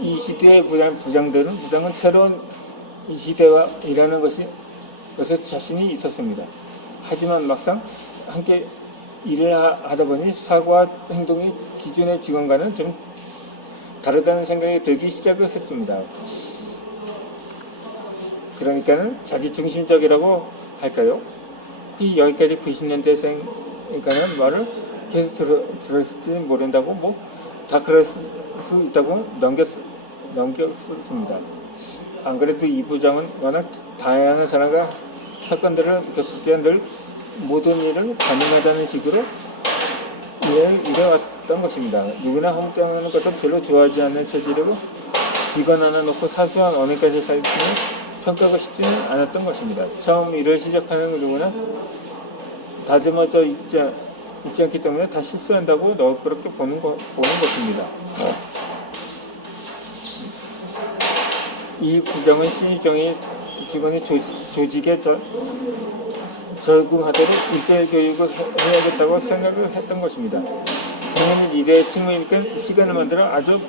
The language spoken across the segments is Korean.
이 시대의 부장은 새로운 이 시대와 일하는 것에 자신이 있었습니다. 하지만 막상 함께 일을 하다 보니 사고와 행동이 기존의 직원과는 좀 다르다는 생각이 들기 시작을 했습니다. 그러니까는 자기중심적이라고 할까요? 혹시 여기까지 90년대생이니까는 말을 계속 들었을지 모른다고 다 그럴 수 있다고 넘겼습니다. 안 그래도 이 부장은 워낙 다양한 사람과 사건들을 겪을 때 늘 모든 일을 가능하다는 식으로 일을 이뤄왔던 것입니다. 누구나 허무당하는 것도 별로 좋아하지 않는 체질이고 직원 하나 놓고 사소한 언행까지 살피는 평가가 쉽지는 않았던 것입니다. 처음 일을 시작하는 누구나 다듬어져 있지 않기 때문에 다 실수한다고 너그럽게 보는 것입니다. 이 부장은 신입정의 직원이 조직에 적응하도록 일대 교육을 해야겠다고 생각을 했던 것입니다. 당연히 이대의 측면이니까 시간을 만들었다는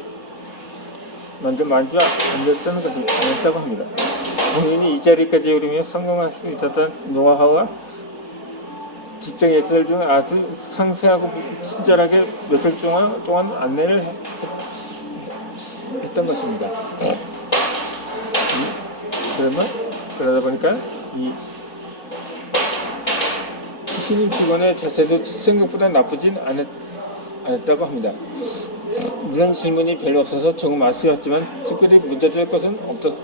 것이 아니었다고 합니다. 본인이 이 자리까지 오르며 성공할 수 있었던 노하우와 직장 예절 등 아주 상세하고 친절하게 며칠 동안 안내를 했던 것입니다. 그러다 보니까 이 신입 직원의 자세도 생각보다 나쁘진 않았다고 합니다. 이런 질문이 별로 없어서 조금 아쉬웠지만 특별히 문제될 것은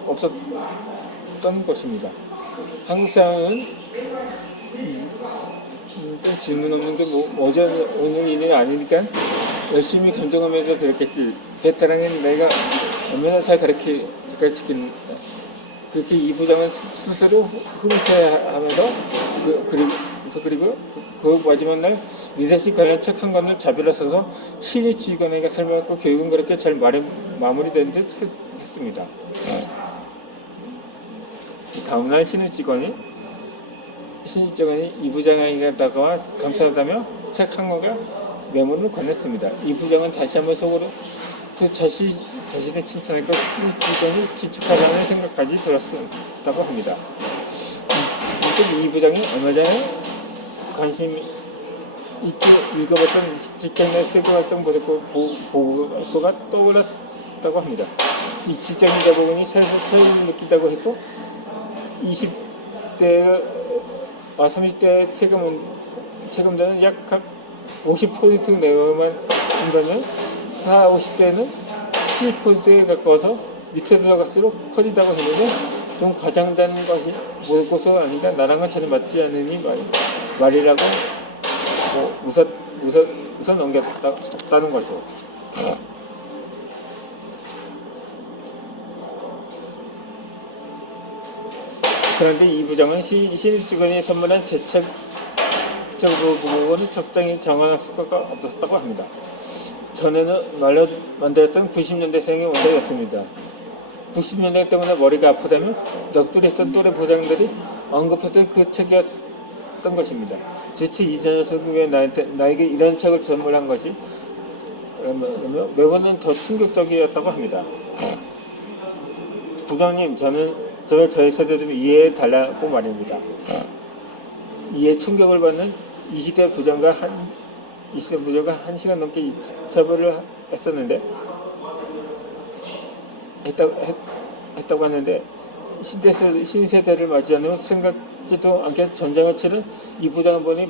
없었던 것입니다. 한국 사람은 질문 없는 게 어제 오는 일이 아니니까 열심히 감정하면서 들었겠지. 베테랑인 내가 얼마나 잘 가르치겠나. 그렇게 이 부장은 스스로 흐뭇해하면서 그리고 그 마지막 날 리더십 관련 책 한 권을 자비로 써서 신입 직원에게 설명했고 교육은 그렇게 잘 마무리된 듯 했습니다. 다음날 신입 직원이 이 부장에게 다가와 감사하다며 책 한 권과 메모를 건넸습니다. 이 부장은 다시 한번 속으로 자신의 칭찬했고 신입 직원이 기축하다는 생각까지 들었다고 합니다. 이 부장이 얼마 전에 관심 있게 읽어봤던 직장 내 세부활동 보고서가 떠올랐다고 합니다. 이 직장인자 부분이 삶의 차이를 느낀다고 했고 20대와 30대의 체감자는 약 각 50% 내외만 한다면 40, 50대는 70%에 가까워서 밑에 들어갈수록 커진다고 했는데 좀 과장된 것이 모르고서 아닌가 나랑은 전혀 맞지 않으니 말이라고 웃어 넘겼다는 거죠. 그런데 이 부장은 신입 직원이 선물한 재책적 부분을 적당히 정할 수가 없었다고 합니다. 전에는 말로 만들었던 90년대생의 원작이었습니다. 90년대 때문에 머리가 아프다며 넋두리했던 또래 부장들이 언급했던 그 책이었던 것입니다. 도대체 이 녀석은 왜 나에게 이런 책을 선물한 것이? 매번은 더 충격적이었다고 합니다. 부장님, 저를 저희 세대 좀 이해해 달라고 말입니다. 이에 충격을 받는 20대 부장과 1시간 넘게 인터뷰를 했다고 하는데 신세대를 맞지 않으면 생각지도 않게 전장을 치른 이 부장을 보니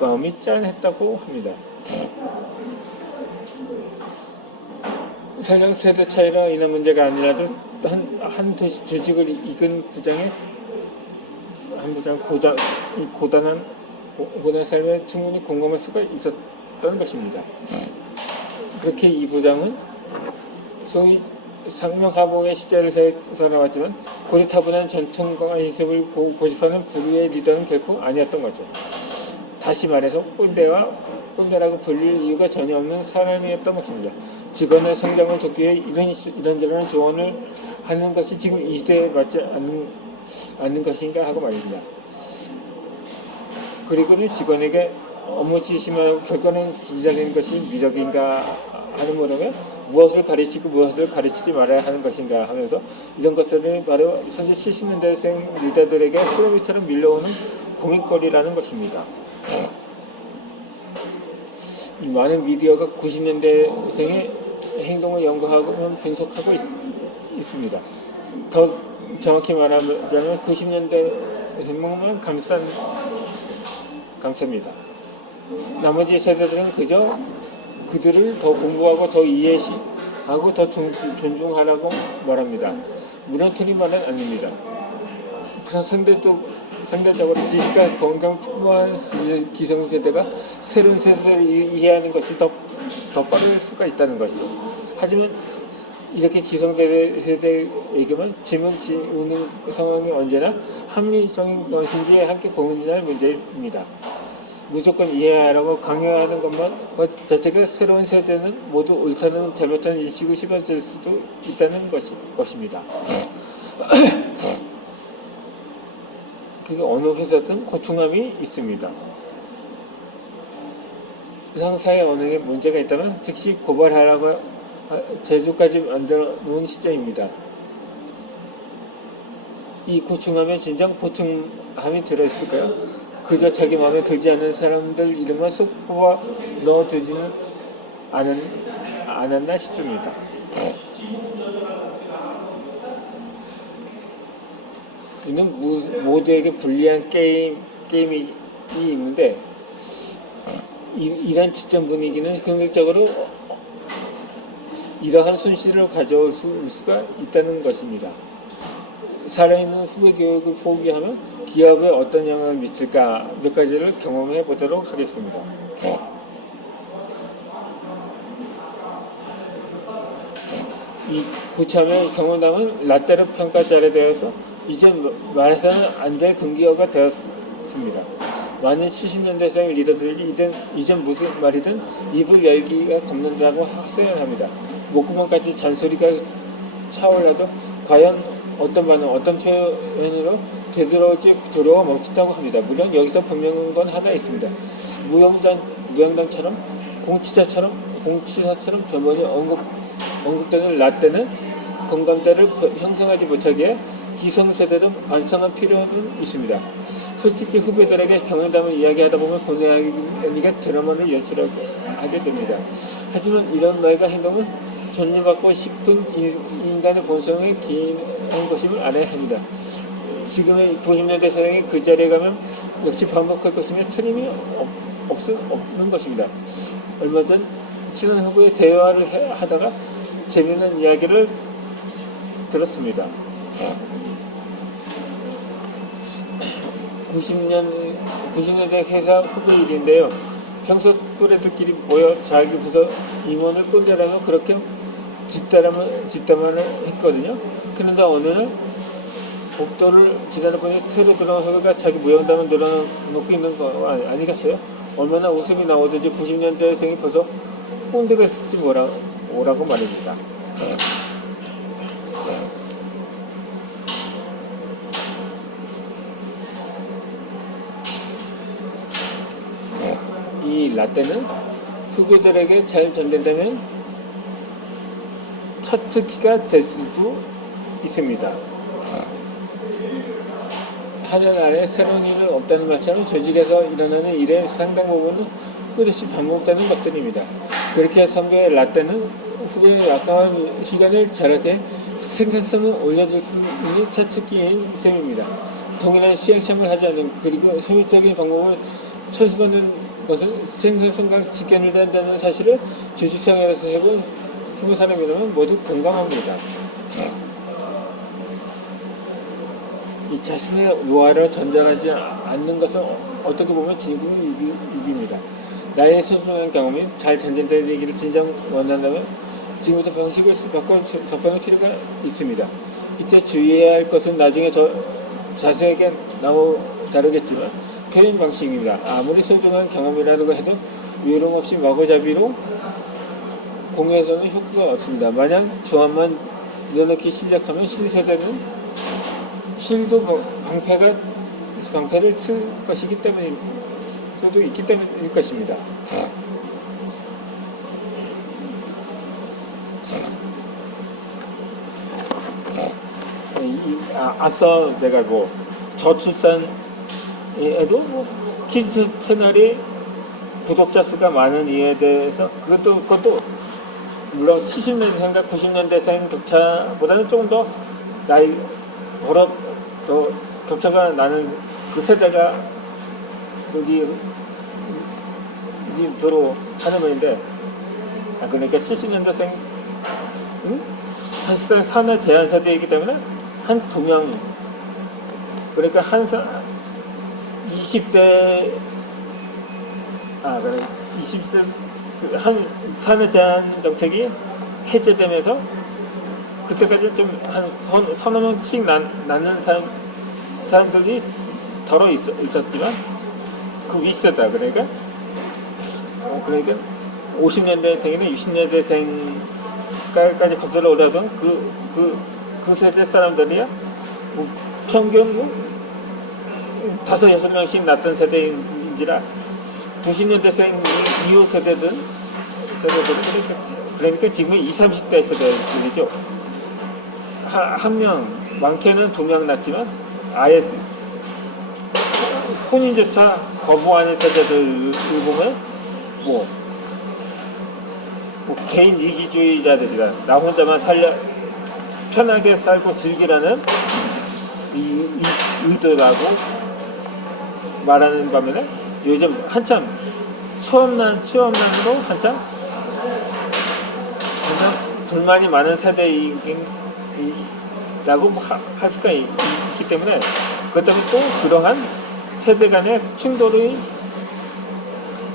마음이 짠했다고 합니다. 설령 세대 차이로 인한 문제가 아니라도 한 조직을 이끈 부장의 고단한 삶에 충분히 공감할 수가 있었던 것입니다. 그렇게 이 부장은 소위 상명하복의 시절을 살아왔지만 고리타분한 전통과 인습을 고집하는 부류의 리더는 결코 아니었던 거죠. 다시 말해서 꼰대라고 불릴 이유가 전혀 없는 사람이었던 것입니다. 직원의 성장을 돕기 위해 이런저런 조언을 하는 것이 지금 이 시대에 맞지 않는 것인가 하고 말입니다. 그리고는 직원에게 업무 지시만 결과는 기자되는 것이 미덕인가 하는 물음에 무엇을 가르치고 무엇을 가르치지 말아야 하는 것인가 하면서 이런 것들이 바로 현재 70년대생 리더들에게 쓰레기처럼 밀려오는 고민거리라는 것입니다. 이 많은 미디어가 90년대생의 행동을 연구하고 분석하고 있습니다. 더 정확히 말하자면 90년대생만 감쌉니다. 나머지 세대들은 그저 그들을 더 공부하고 더 이해하고 더 존중하라고 말합니다. 무너뜨리만은 아닙니다. 상대적으로 지식과 건강 풍부한 기성세대가 새로운 세대를 이해하는 것이 더 빠를 수가 있다는 것이죠. 하지만 이렇게 기성세대에게만 짐을 지우는 상황이 언제나 합리적인 것인지 함께 고민할 문제입니다. 무조건 이해하라고 강요하는 것만 자체가 새로운 세대는 모두 옳다는 잘못된 인식을 심어줄 수도 있다는 것입니다. 그게 어느 회사든 고충함이 있습니다. 상사의 언행에 문제가 있다면 즉시 고발하라고 제주까지 만들어 놓은 시점입니다. 이 고충함에 진정 고충함이 들어있을까요? 그저 자기 마음에 들지 않는 사람들 이름만 쏙 뽑아 넣어두지는 않았나 싶습니다. 이는 모두에게 불리한 게임이 있는데 이런 지점 분위기는 긍정적으로 이러한 손실을 가져올 수가 있다는 것입니다. 살아있는 후배 교육을 포기하면 기업에 어떤 영향을 미칠까 몇 가지를 경험해 보도록 하겠습니다. 이 고참의 경험담은 라떼르 평가자에 대해서 이전 말해서는 안 될 근기어가 되었습니다. 많은 70년대생 리더들이 이전 무슨 말이든 입을 열기가 겁난다고 하소연합니다. 목구멍까지 잔소리가 차올라도 과연 어떤 반응, 어떤 표현으로 되돌아올지 두려워 멈춘다고 합니다. 물론 여기서 분명한 건 하나 있습니다. 무용담처럼 공치사처럼 전번에 언급되는 라떼는 공감대를 형성하지 못하기에 기성세대는 반성할 필요는 있습니다. 솔직히 후배들에게 경험담을 이야기하다 보면 본의 아니게 드라마를 연출하게 됩니다. 하지만 이런 말과 행동은 존중받고 싶은 인간의 본성에 기인한 것임을 알아야 합니다. 지금의 90년대 세상이 그 자리에 가면 역시 반복할 것이며 틀림이 없는 것입니다. 얼마 전 친한 후보의 대화를 하다가 재미있는 이야기를 들었습니다. 90년대 회사 후배 일인데요. 평소 또래들끼리 모여 자기 부서 임원을 꼰대라며 그렇게 짓담을 했거든요. 그런데 어느 날 복도를 지나다 보니 새로 들어온 후배가 자기 무용담을 늘어놓고 있는 거 아니겠어요? 얼마나 웃음이 나오든지 90년대생이 벌써 꼰대가 있을지 뭐라고 말입니다. 이 라떼는 후배들에게 잘 전달되면 차트키가 될 수도 있습니다. 하늘 아래 새로운 일은 없다는 말처럼 조직에서 일어나는 일의 상당 부분은 끝없이 반복되는 것들입니다. 그렇게 선배의 라떼는 후배의 아까운 시간을 잘하게 생산성을 올려줄 수 있는 차트키인 셈입니다. 동일한 시행착오를 하지 않는 그리고 소유적인 방법을 철수받는 것은 생산성과 직견을 한다는 사실을 주식시장에서 해본 후배 사람이라면 모두 공감합니다. 이 자신의 노화를 전전하지 않는 것은 어떻게 보면 진국이익입니다. 나의 소중한 경험이 잘 전달되는 얘기를 진정 원한다면 지금부터 방식을 바꿔 접근할 필요가 있습니다. 이때 주의해야 할 것은 나중에 더 자세하게 다루겠지만 표현 방식입니다. 아무리 소중한 경험이라고 해도 요령 없이 마구잡이로 공유해서는 효과가 없습니다. 만약 조합만 늘어놓기 시작하면 신세대는 실도 방패를 칠 것이기 때문입니다. 수도 있기 때문일 것입니다. 앞서 제가 뭐 저출산에도 뭐 키즈 채널이 구독자 수가 많은 이유에 대해서 그것도 물론 70년대생과 90년대생 격차보다는 조금 더 나이 더 격차가 나는 그 세대가 리더로 하는 말인데, 그러니까 70년대생 사실상 산후 제한 세대이기 때문에 한 2명, 그러니까 20대 20세 한 산후 제한 정책이 해제되면서 그때까지 좀 한 서너 명씩 낳는 사람들이 덜어 있었지만 그 윗세다, 그러니까 50년대생이나 60년대생까지 거슬러 올라오던 그 세대 사람들이야 뭐 평균 5-6명씩 낳던 세대인지라 90년대생 이후 세대들은 그러니까 지금 20-30대 세대들이죠. 한 명, 많게는 2명 낳지만 아예 혼인조차 거부하는 세대들을 보면 뭐 개인 이기주의자들이다. 나 혼자만 편하게 살고 즐기라는 의도라고 말하는 반면에 요즘 한참 추업난으로 한참 불만이 많은 세대라고 할 수가 있기 때문에, 그것 때문에 또 그러한 세대 간의 충돌이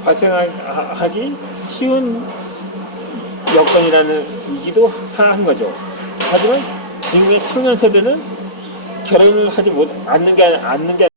발생하기 쉬운 여건이기도 한 거죠. 하지만 지금의 청년 세대는 결혼을 하지 않는 게